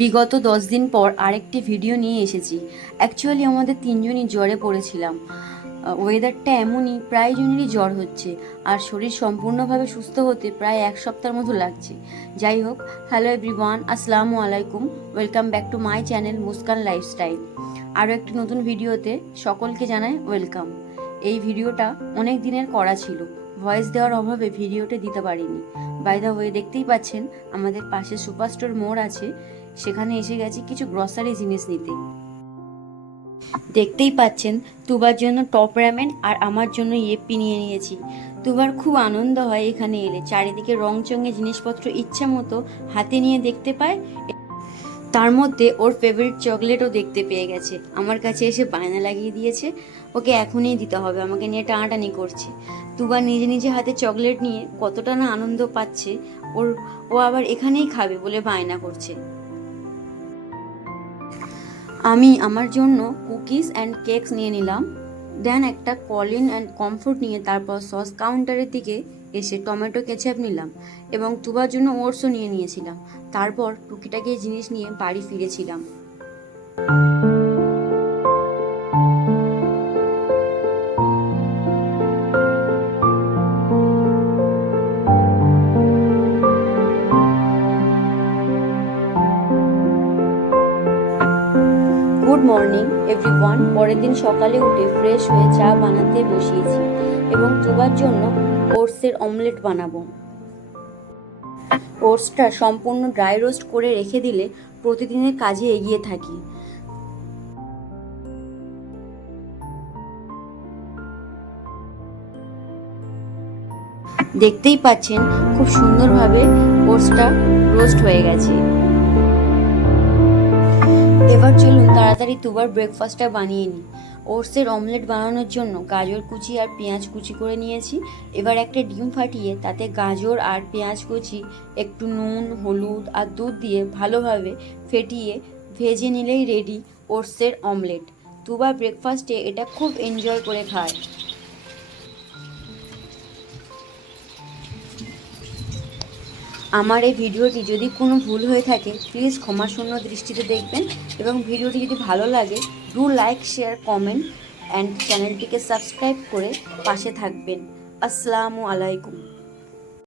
বিগত 10 দিন পর আরেকটি ভিডিও নিয়ে এসেছি। অ্যাকচুয়ালি আমাদের তিনজনই জ্বরে পড়েছিলাম। ওয়েদারটা এমনই, প্রায় জনেরই জ্বর হচ্ছে, আর শরীর সম্পূর্ণভাবে সুস্থ হতে প্রায় 1 সপ্তাহের মতো লাগছে। যাই হোক, হ্যালো এভরিওয়ান, আসসালামু আলাইকুম, welcome back to my channel Muskan lifestyle. আরও একটি নতুন ভিডিওতে সকলকে জানাই ওয়েলকাম। এই ভিডিওটা অনেক দিনের করা ছিল, ভয়েস দেওয়ার অভাবে ভিডিওটা দিতে পারিনি। বাই দ্য ওয়ে, দেখতেই পাচ্ছেন আমাদের পাশে সুপার স্টোর মোড় আছে, সেখানে এসে গেছি কিছু গ্রসারি জিনিস নিতে। দেখতেই পাচ্ছেন তুবার জন্য টপ র্যামেন আর আমার জন্য ইয়েপ্পি নিয়ে নিয়েছি। তুবার খুব আনন্দ হয় এখানে এলে, চারিদিকে রংচঙে জিনিসপত্র ইচ্ছা মতো হাতে নিয়ে দেখতে পায়। তার মধ্যে ওর ফেভারিট চকলেটও দেখতে পেয়ে গেছে, আমার কাছে এসে বায়না লাগিয়ে দিয়েছে ওকে এখনই দিতে হবে, আমাকে নিয়ে টানাটানি করছে। তুবা নিজে নিজে হাতে চকলেট নিয়ে কতটা না আনন্দ পাচ্ছে, ও আবার এখানেই খাবে বলে বায়না করছে। আমি আমার জন্য কুকিজ অ্যান্ড কেকস নিয়ে নিলাম, দেন একটা কলিন অ্যান্ড কমফোর্ট নিয়ে তারপর সস কাউন্টারের দিকে এসে টমেটো কেচাপ নিলাম এবং তুবার জন্য ওটসও নিয়ে নিয়েছিলাম। তারপর টুকিটাকি জিনিস নিয়ে বাড়ি ফিরেছিলাম। Good morning everyone. পরের দিন সকালে উঠে ফ্রেশ হয়ে চা বানাতে বসিয়েছি এবং তুবার জন্য ওটসের অমলেট বানাবো। ওটসটা সম্পূর্ণ ড্রাই রোস্ট করে রেখে দিলে প্রতিদিনের কাজে এগিয়ে থাকি। দেখতেই পাচ্ছেন খুব সুন্দরভাবে ওটসটা রোস্ট হয়ে গেছে। এবার চলুন তাড়াতাড়ি তুবার ব্রেকফাস্টটা বানিয়ে নিই। ওটসের অমলেট বানানোর জন্য গাজর কুচি আর পেঁয়াজ কুচি করে নিয়েছি। এবার একটা ডিম ফাটিয়ে তাতে গাজর আর পেঁয়াজ কুচি, একটু নুন, হলুদ আর দুধ দিয়ে ভালোভাবে ফেটিয়ে ভেজে নিলেই রেডি ওটসের অমলেট। তুবা ব্রেকফাস্টে এটা খুব এনজয় করে খায়। আমার এই ভিডিওটি যদি কোনো ভুল হয়ে থাকে প্লিজ ক্ষমাশূন্য দৃষ্টিতে দেখবেন, এবং ভিডিওটি যদি ভালো লাগে do like, share, comment and চ্যানেলটিকে সাবস্ক্রাইব করে পাশে থাকবেন। আসসালামু আলাইকুম।